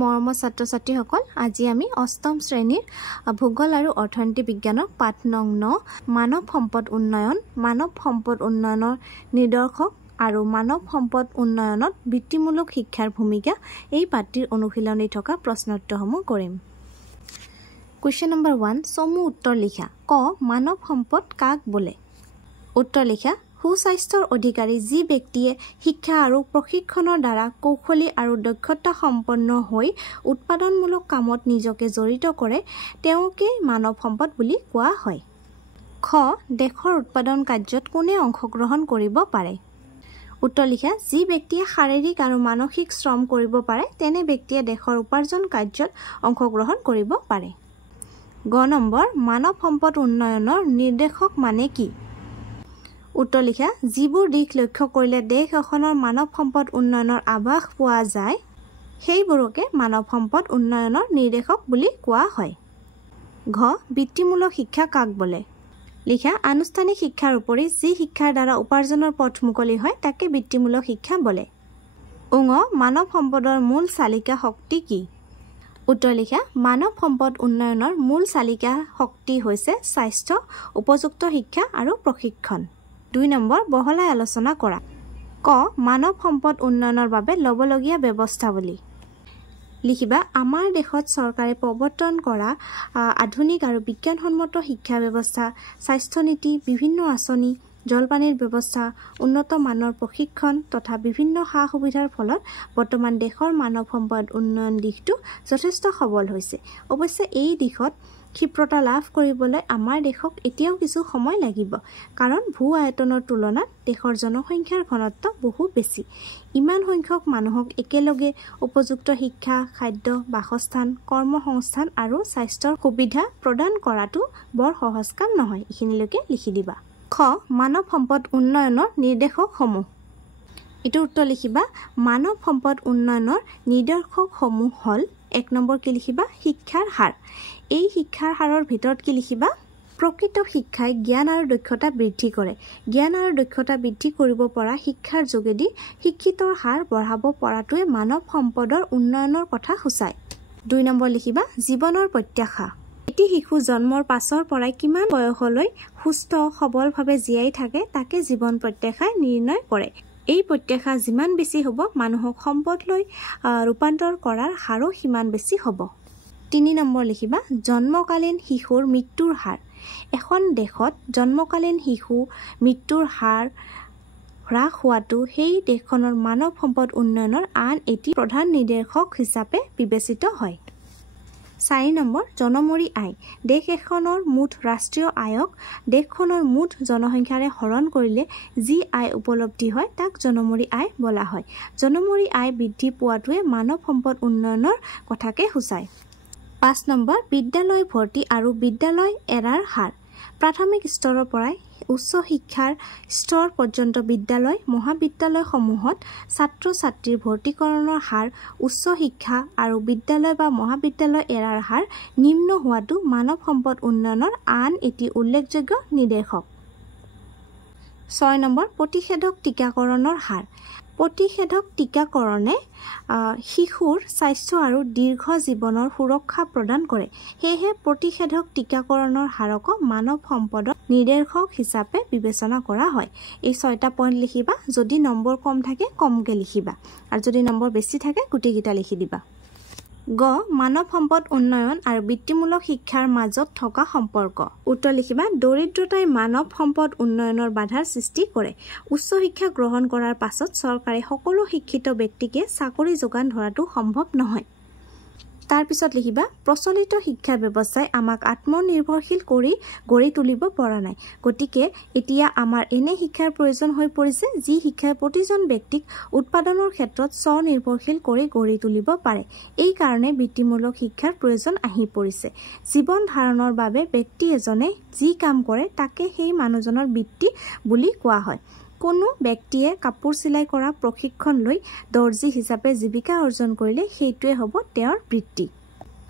মৰমৰ ছাত্ৰ-ছাত্ৰীসকল আজি আমি অষ্টম শ্ৰেণীৰ ভূগোল আৰু অৰ্থনীতি বিজ্ঞানৰ পাঠ নং 9 মানৱ সম্পদ উন্নয়নৰ নিদৰ্শক আৰু মানৱ সম্পদ উন্নয়নত বৃত্তিমূলক শিক্ষাৰ ভূমিকা এই পাঠটিৰ অনুশীলনী থকা প্ৰশ্নোত্তৰসমূহ কৰিম। কুৱেশ্যন নম্বৰ 1 চমু উত্তৰ লিখা। ক মানৱ সম্পদ কাক বোলে? উত্তৰ লিখা সুস্বাস্থ্যৰ অধিকাৰী যি ব্যক্তিয়ে শিক্ষা আৰু প্ৰশিক্ষণৰ দ্বাৰা কৌশলী আৰু দক্ষতা সম্পন্ন হৈ উৎপাদনমূলক কামত নিজকে জড়িত কৰে তেওঁকে মানৱ সম্পদ বুলি কোৱা হয়। খ দেশৰ উৎপাদন কাৰ্যত কোনে অংশগ্ৰহণ কৰিব পাৰে? উত্তৰ লিখা যি ব্যক্তিয়ে শাৰীৰিক আৰু মানসিক শ্ৰম কৰিব পাৰে তেনে ব্যক্তিয়ে দেশৰ উপাৰ্জন কাৰ্যত অংশগ্ৰহণ কৰিব পাৰে। গ নম্বৰ মানৱ সম্পদ উন্নয়নৰ নিৰ্দেশক মানে কি? উত্তৰ লিখা যিবোৰ দিশ লক্ষ্য কৰিলে দেশ এখনৰ মানৱ সম্পদ উন্নয়নৰ আভাস পোৱা যায় সেইবোৰকে মানৱ সম্পদ উন্নয়নৰ নিৰ্দেশক বুলি কোৱা হয়। ঘ বৃত্তিমূলক শিক্ষা কাক বোলে? লিখা আনুষ্ঠানিক শিক্ষাৰ উপৰি যি শিক্ষাৰ দ্বাৰা উপাৰ্জনৰ পথ মুকলি হয় তাকে বৃত্তিমূলক শিক্ষা বোলে। উঙ মানৱ সম্পদৰ মূল চালিকা শক্তি কি? উত্তৰ লিখা মানৱ সম্পদ উন্নয়নৰ মূল চালিকা শক্তি হৈছে স্বাস্থ্য, উপযুক্ত শিক্ষা আৰু প্ৰশিক্ষণ। 2 নম্বৰ বহলাই আলোচনা কৰা। ক মানৱ সম্পদ উন্নয়নৰ বাবে ল'বলগীয়া ব্যৱস্থাৱলী। লিখিবা আমাৰ দেশত চৰকাৰে প্ৰৱৰ্তন কৰা আধুনিক আৰু বিজ্ঞানসন্মত শিক্ষা ব্যৱস্থা, স্বাস্থ্য নীতি, বিভিন্ন আঁচনি, জলপানীৰ ব্যৱস্থা, উন্নত মানৰ প্ৰশিক্ষণ তথা বিভিন্ন সা-সুবিধাৰ ফলত বৰ্তমান দেশৰ মানৱ সম্পদ উন্নয়ন দিশটো যথেষ্ট সবল হৈছে। অৱশ্যে এই দিশত ক্ষিপ্ৰতা লাভ কৰিবলৈ আমাৰ দেশক এতিয়াও কিছু সময় লাগিব, কাৰণ ভূ আয়তনৰ তুলনাত দেশৰ জনসংখ্যাৰ ঘনত্ব বহু বেছি। ইমান সংখ্যক মানুহক একেলগে উপযুক্ত শিক্ষা, খাদ্য, বাসস্থান, কৰ্মসংস্থান আৰু স্বাস্থ্যৰ সুবিধা প্ৰদান কৰাটো বৰ সহজ কাম নহয়। এইখিনিলৈকে লিখি দিবা। খ মানৱ সম্পদ উন্নয়নৰ নিৰ্দেশকসমূহ। এইটো উত্তৰ লিখিবা মানৱ সম্পদ উন্নয়নৰ নিৰ্দেশকসমূহ হ'ল 1 নম্বৰ কি লিখিবা শিক্ষাৰ হাৰ। এই শিক্ষাৰ হাৰৰ ভিতৰত কি লিখিবা প্ৰকৃত শিক্ষাই জ্ঞান আৰু দক্ষতা বৃদ্ধি কৰে। জ্ঞান আৰু দক্ষতা বৃদ্ধি কৰিব পৰা শিক্ষাৰ যোগেদি শিক্ষিতৰ হাৰ বঢ়াব পৰাটোৱে মানৱ সম্পদৰ উন্নয়নৰ কথা সূচায়। 2 নম্বৰ লিখিবা জীৱনৰ প্ৰত্যাশা। এটি শিশু জন্মৰ পাছৰ পৰাই কিমান বয়সলৈ সুস্থ সবলভাৱে জীয়াই থাকে তাকে জীৱন প্ৰত্যাশাই নিৰ্ণয় কৰে। এই প্ৰত্যাশা যিমান বেছি হ'ব মানুহক সম্পদলৈ ৰূপান্তৰ কৰাৰ হাৰো সিমান বেছি হ'ব। 3 নম্বৰ লিখিবা জন্মকালীন শিশুৰ মৃত্যুৰ হাৰ। এখন দেশত জন্মকালীন শিশু মৃত্যুৰ হাৰ হ্ৰাস হোৱাটো সেই দেশখনৰ মানৱ সম্পদ উন্নয়নৰ আন এটি প্ৰধান নিৰ্দেশক হিচাপে বিবেচিত হয়। 4 নম্বৰ জনমূৰি আয়। দেশ এখনৰ মুঠ ৰাষ্ট্ৰীয় আয়ক দেশখনৰ মুঠ জনসংখ্যাৰে হৰণ কৰিলে যি আয় উপলব্ধি হয় তাক জনমূৰি আয় বোলা হয়। জনমূৰি আয় বৃদ্ধি পোৱাটোৱে মানৱ সম্পদ উন্নয়নৰ কথাকে সূচায়। 5 নম্বৰ বিদ্যালয় ভৰ্তি আৰু বিদ্যালয় এৰাৰ হাৰ। প্ৰাথমিক স্তৰৰ পৰাই উচ্চ শিক্ষাৰ স্তৰ পৰ্যন্ত বিদ্যালয় মহাবিদ্যালয়সমূহত ছাত্ৰ-ছাত্ৰীৰ ভৰ্তিকৰণৰ হাৰ, উচ্চ শিক্ষা আৰু বিদ্যালয় বা মহাবিদ্যালয় এৰাৰ হাৰ নিম্ন হোৱাটো মানৱ সম্পদ উন্নয়নৰ আন এটি উল্লেখযোগ্য নিৰ্দেশক। 6 নম্বৰ প্ৰতিষেধক টিকাকৰণৰ হাৰ। প্ৰতিষেধক টিকাকৰণে শিশুৰ স্বাস্থ্য আৰু দীৰ্ঘ জীৱনৰ সুৰক্ষা প্ৰদান কৰে। সেয়েহে প্ৰতিষেধক টিকাকৰণৰ হাৰক মানৱ সম্পদৰ নিৰ্দেশক হিচাপে বিবেচনা কৰা হয়। এই 6টা পইণ্ট লিখিবা। যদি নম্বৰ কম থাকে কমকৈ লিখিবা আৰু যদি নম্বৰ বেছি থাকে গোটেইকেইটা লিখি দিবা। গ মানৱ সম্পদ উন্নয়ন আৰু বৃত্তিমূলক শিক্ষাৰ মাজত থকা সম্পৰ্ক। উত্তৰ লিখিবা দৰিদ্ৰতাই মানৱ সম্পদ উন্নয়নৰ বাধাৰ সৃষ্টি কৰে। উচ্চ শিক্ষা গ্ৰহণ কৰাৰ পাছত চৰকাৰে সকলো শিক্ষিত ব্যক্তিকে চাকৰি যোগান ধৰাটো সম্ভৱ নহয়। তাৰপিছত লিখিবা প্ৰচলিত শিক্ষা ব্যৱস্থাই আমাক আত্মনিৰ্ভৰশীল কৰি গঢ়ি তুলিব পৰা নাই। গতিকে এতিয়া আমাৰ এনে শিক্ষাৰ প্ৰয়োজন হৈ পৰিছে যি শিক্ষাই প্ৰতিজন ব্যক্তিক উৎপাদনৰ ক্ষেত্ৰত স্বনিৰ্ভৰশীল কৰি গঢ়ি তুলিব পাৰে। এই কাৰণে বৃত্তিমূলক শিক্ষাৰ প্ৰয়োজন আহি পৰিছে। জীৱন ধাৰণৰ বাবে ব্যক্তি এজনে যি কাম কৰে তাকে সেই মানুহজনৰ বৃত্তি বুলি কোৱা হয়। কোনো ব্যক্তিয়ে কাপোৰ চিলাই কৰা প্ৰশিক্ষণ লৈ দৰ্জী হিচাপে জীৱিকা অৰ্জন কৰিলে সেইটোৱে হ'ব তেওঁৰ বৃত্তি।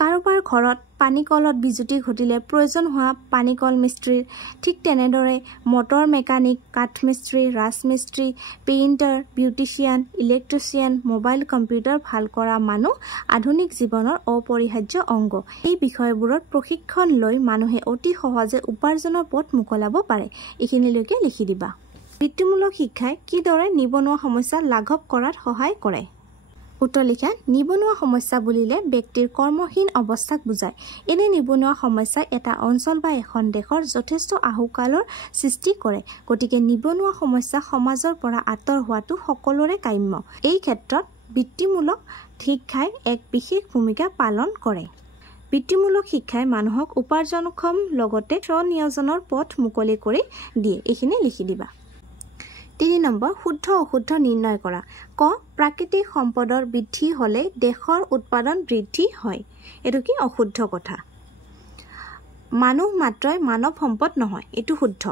কাৰোবাৰ ঘৰত পানীকলত বিজুতি ঘটিলে প্ৰয়োজন হোৱা পানীকল মিস্ত্ৰীৰ ঠিক তেনেদৰে মটৰ মেকানিক, কাঠমিস্ত্ৰী, ৰাজমিস্ত্ৰী, painter, beautician, electrician, mobile computer ভাল কৰা মানুহ আধুনিক জীৱনৰ অপৰিহাৰ্য অংগ। এই বিষয়বোৰত প্ৰশিক্ষণ লৈ মানুহে অতি সহজে উপাৰ্জনৰ পথ মোকলাব পাৰে। এইখিনিলৈকে লিখি দিবা। বৃত্তিমূলক শিক্ষাই কিদৰে নিবনুৱা সমস্যা লাঘৱ কৰাত সহায় কৰে? উত্তৰ লিখা। নিবনুৱা সমস্যা বুলিলে ব্যক্তিৰ কৰ্মহীন অৱস্থাক বুজায়। এনে নিবনুৱা সমস্যাই এটা অঞ্চল বা এখন দেশৰ যথেষ্ট আহুকালৰ সৃষ্টি কৰে। গতিকে নিবনুৱা সমস্যা সমাজৰ পৰা আঁতৰ হোৱাটো সকলোৰে কাম্য। এই ক্ষেত্ৰত বৃত্তিমূলক শিক্ষাই এক বিশেষ ভূমিকা পালন কৰে। বৃত্তিমূলক শিক্ষাই মানুহক উপাৰ্জনক্ষম লগতে স্বনিয়োজনৰ পথ মুকলি কৰি দিয়ে। এইখিনি লিখি দিবা। 3 নম্বৰ, শুদ্ধ অশুদ্ধ নিৰ্ণয় কৰা। ক, প্ৰাকৃতিক সম্পদৰ বৃদ্ধি হ'লে দেশৰ উৎপাদন বৃদ্ধি হয়। এইটো কি অশুদ্ধ কথা। মানুহ মাত্ৰই মানৱ সম্পদ নহয়, এইটো শুদ্ধ।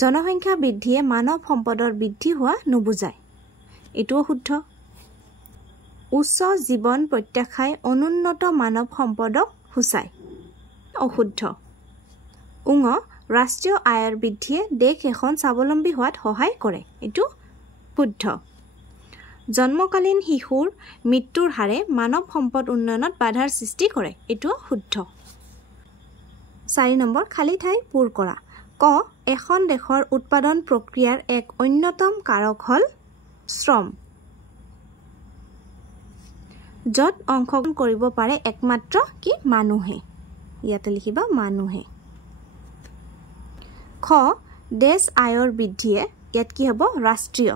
জনসংখ্যা বৃদ্ধিয়ে মানৱ সম্পদৰ বৃদ্ধি হোৱা নুবুজায়, এইটোও শুদ্ধ। উচ্চ জীৱন প্ৰত্যাশাই অনুন্নত মানৱ সম্পদক সূচায়, অশুদ্ধ। উঙ, ৰাষ্ট্ৰীয় আয়ৰ বৃদ্ধিয়ে দেশ এখন স্বাৱলম্বী হোৱাত সহায় কৰে, এইটো শুদ্ধ। জন্মকালীন শিশুৰ মৃত্যুৰ হাৰে মানৱ সম্পদ উন্নয়নত বাধাৰ সৃষ্টি কৰে, এইটোও শুদ্ধ। 4 নম্বৰ, খালী ঠাই পূৰ কৰা। ক, এখন দেশৰ উৎপাদন প্ৰক্ৰিয়াৰ এক অন্যতম কাৰক হ'ল শ্ৰম, য'ত অংশগ্ৰহণ কৰিব পাৰে একমাত্ৰ কি মানুহে। ইয়াতে লিখিবা মানুহে। খ, দেশ আয়ৰ বৃদ্ধিয়ে, ইয়াত কি হ'ব ৰাষ্ট্ৰীয়,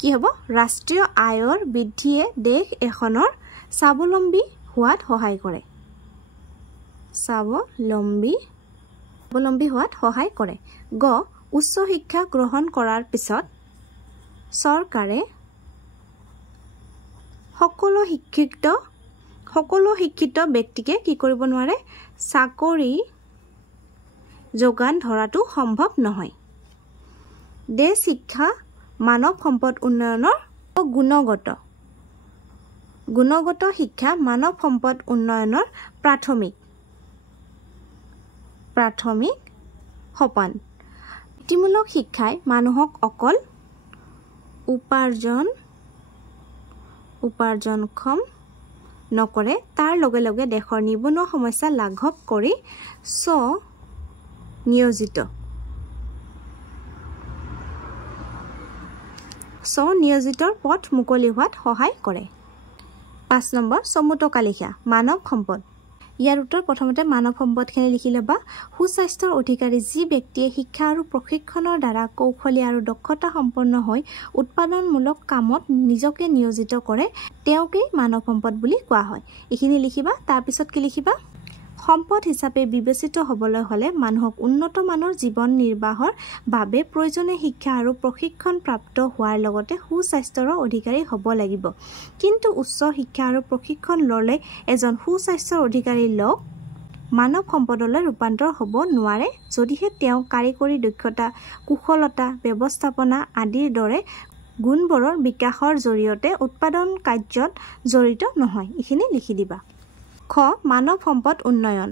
কি হ'ব ৰাষ্ট্ৰীয় আয়ৰ বৃদ্ধিয়ে দেশ এখনৰ স্বাৱলম্বী হোৱাত সহায় কৰে, স্বাৱলম্বী হোৱাত সহায় কৰে। গ, উচ্চ শিক্ষা গ্ৰহণ কৰাৰ পিছত চৰকাৰে সকলো শিক্ষিত ব্যক্তিকে কি কৰিব নোৱাৰে, চাকৰি যোগান ধৰাটো সম্ভৱ নহয়। দেশ শিক্ষা মানৱ সম্পদ উন্নয়নৰ গুণগত শিক্ষা মানৱ সম্পদ উন্নয়নৰ প্ৰাথমিক সোপান। বৃত্তিমূলক শিক্ষাই মানুহক অকল উপাৰ্জনক্ষম নকৰে, তাৰ লগে লগে দেশৰ নিবনুৱা সমস্যা লাঘৱ কৰি স্বনিয়োজিতৰ পথ মুকলি হোৱাত সহায় কৰে। 5 নম্বৰ, চমুটকা লিখা। মানৱ সম্পদ। ইয়াৰ উত্তৰ প্ৰথমতে মানৱ সম্পদখিনি লিখি ল'বা। সুস্বাস্থ্যৰ অধিকাৰী যি ব্যক্তিয়ে শিক্ষা আৰু প্ৰশিক্ষণৰ দ্বাৰা কৌশলী আৰু দক্ষতা সম্পন্ন হৈ উৎপাদনমূলক কামত নিজকে নিয়োজিত কৰে, তেওঁকেই মানৱ সম্পদ বুলি কোৱা হয়। এইখিনি লিখিবা। তাৰপিছত কি লিখিবা, সম্পদ হিচাপে বিবেচিত হ'বলৈ হ'লে মানুহক উন্নত মানৰ জীৱন নিৰ্বাহৰ বাবে প্ৰয়োজনীয় শিক্ষা আৰু প্ৰশিক্ষণ প্ৰাপ্ত হোৱাৰ লগতে সুস্বাস্থ্যৰ অধিকাৰী হ'ব লাগিব। কিন্তু উচ্চ শিক্ষা আৰু প্ৰশিক্ষণ ল'লে এজন সুস্বাস্থ্যৰ অধিকাৰী লোক মানৱ সম্পদলৈ ৰূপান্তৰ হ'ব নোৱাৰে যদিহে তেওঁ কাৰিকৰী দক্ষতা, কুশলতা, ব্যৱস্থাপনা আদিৰ দৰে গুণবোৰৰ বিকাশৰ জৰিয়তে উৎপাদন কাৰ্যত জড়িত নহয়। এইখিনি লিখি দিবা। খ, মানৱ সম্পদ উন্নয়ন।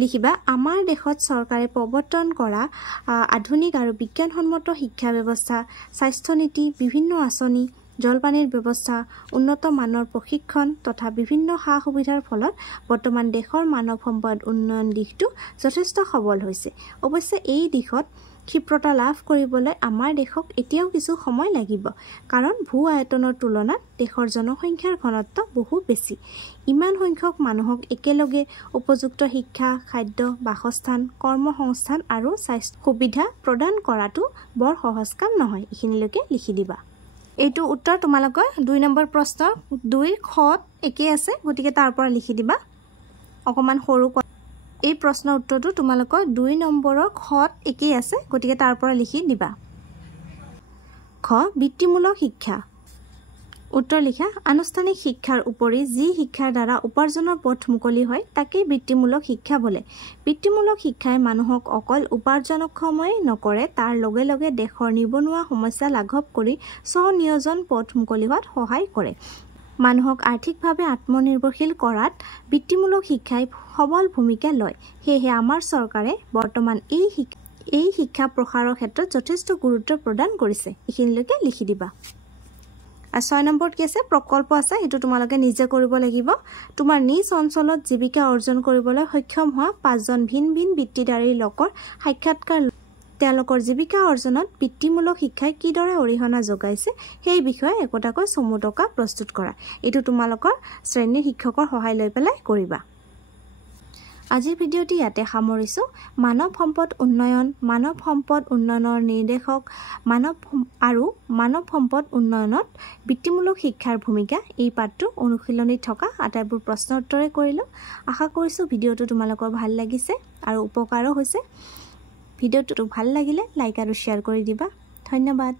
লিখিবা। আমাৰ দেশত চৰকাৰে প্ৰৱৰ্তন কৰা আধুনিক আৰু বিজ্ঞানসন্মত শিক্ষা ব্যৱস্থা, স্বাস্থ্য নীতি, বিভিন্ন আঁচনি, জলপানীৰ ব্যৱস্থা, উন্নত মানৰ প্ৰশিক্ষণ তথা বিভিন্ন সা সুবিধাৰ ফলত বৰ্তমান দেশৰ মানৱ সম্পদ উন্নয়ন দিশটো যথেষ্ট সবল হৈছে। অৱশ্যে এই দিশত ক্ষিপ্ৰতা লাভ কৰিবলৈ আমাৰ দেশক এতিয়াও কিছু সময় লাগিব, কাৰণ ভূ আয়তনৰ তুলনাত দেশৰ জনসংখ্যাৰ ঘনত্ব বহু বেছি। ইমান সংখ্যক মানুহক একেলগে উপযুক্ত শিক্ষা, খাদ্য, বাসস্থান, কৰ্মসংস্থান আৰু স্বাস্থ্য সুবিধা প্ৰদান কৰাটো বৰ সহজ কাম নহয়। এইখিনিলৈকে লিখি দিবা। এইটো উত্তৰ তোমালোকৰ 2 নম্বৰ প্ৰশ্ন 2 খত একেই আছে, গতিকে তাৰ পৰা লিখি দিবা। অকণমান সৰু এই প্ৰশ্নৰ উত্তৰটো তোমালোকৰ 2 নম্বৰৰ খত একেই আছে, গতিকে তাৰ পৰা লিখি দিবা। খ, বৃত্তিমূলক শিক্ষা। উত্তৰ লিখা আনুষ্ঠানিক শিক্ষাৰ উপৰি যি শিক্ষাৰ দ্বাৰা উপাৰ্জনৰ পথ মুকলি হয় তাকেই বৃত্তিমূলক শিক্ষা বোলে বৃত্তিমূলক শিক্ষাই মানুহক অকল উপাৰ্জনক্ষমই নকৰে তাৰ লগে লগে দেশৰ নিবনুৱা সমস্যা লাঘৱ কৰি স্বনিয়োজন পথ মুকলি হোৱাত সহায় কৰে মানুহক আৰ্থিকভাৱে আত্মনিৰ্ভৰশীল কৰাত বৃত্তিমূলক শিক্ষাই সবল ভূমিকা লয় সেয়েহে আমাৰ চৰকাৰে বৰ্তমান এই শিক্ষা প্ৰসাৰৰ ক্ষেত্ৰত যথেষ্ট গুৰুত্ব প্ৰদান কৰিছে এইখিনিলৈকে লিখি দিবা 6 নম্বৰত কি আছে প্ৰকল্প আছে এটো তোমালোকে নিজে কৰিব লাগিব তোমাৰ নিজ অঞ্চলত জীৱিকা অৰ্জন কৰিবলৈ সক্ষম হোৱা 5 জন ভিন ভিন বৃত্তিধাৰী লোকৰ সাক্ষাৎকাৰ তেওঁলোকৰ জীৱিকা অৰ্জনত বৃত্তিমূলক শিক্ষাই কিদৰে অৰিহণা যোগাইছে সেই বিষয়ে একোটাকৈ চমুটকা প্ৰস্তুত কৰা এটো তোমালোকৰ শ্ৰেণীৰ শিক্ষকৰ সহায় লৈ পেলাই কৰিবা আজিৰ ভিডিওটি ইয়াতে সামৰিছো মানৱ সম্পদ উন্নয়নৰ নিৰ্দেশক মানৱ সম্পদ উন্নয়নত বৃত্তিমূলক শিক্ষাৰ ভূমিকা এই পাঠটো অনুশীলনীত থকা আটাইবোৰ প্ৰশ্ন উত্তৰে কৰিলো আশা কৰিছো ভিডিওটো তোমালোকৰ ভাল লাগিছে আৰু উপকাৰো হৈছে ভিডিওটো ভাল লাগিলে লাইক আৰু শেয়াৰ কৰি দিবা ধন্যবাদ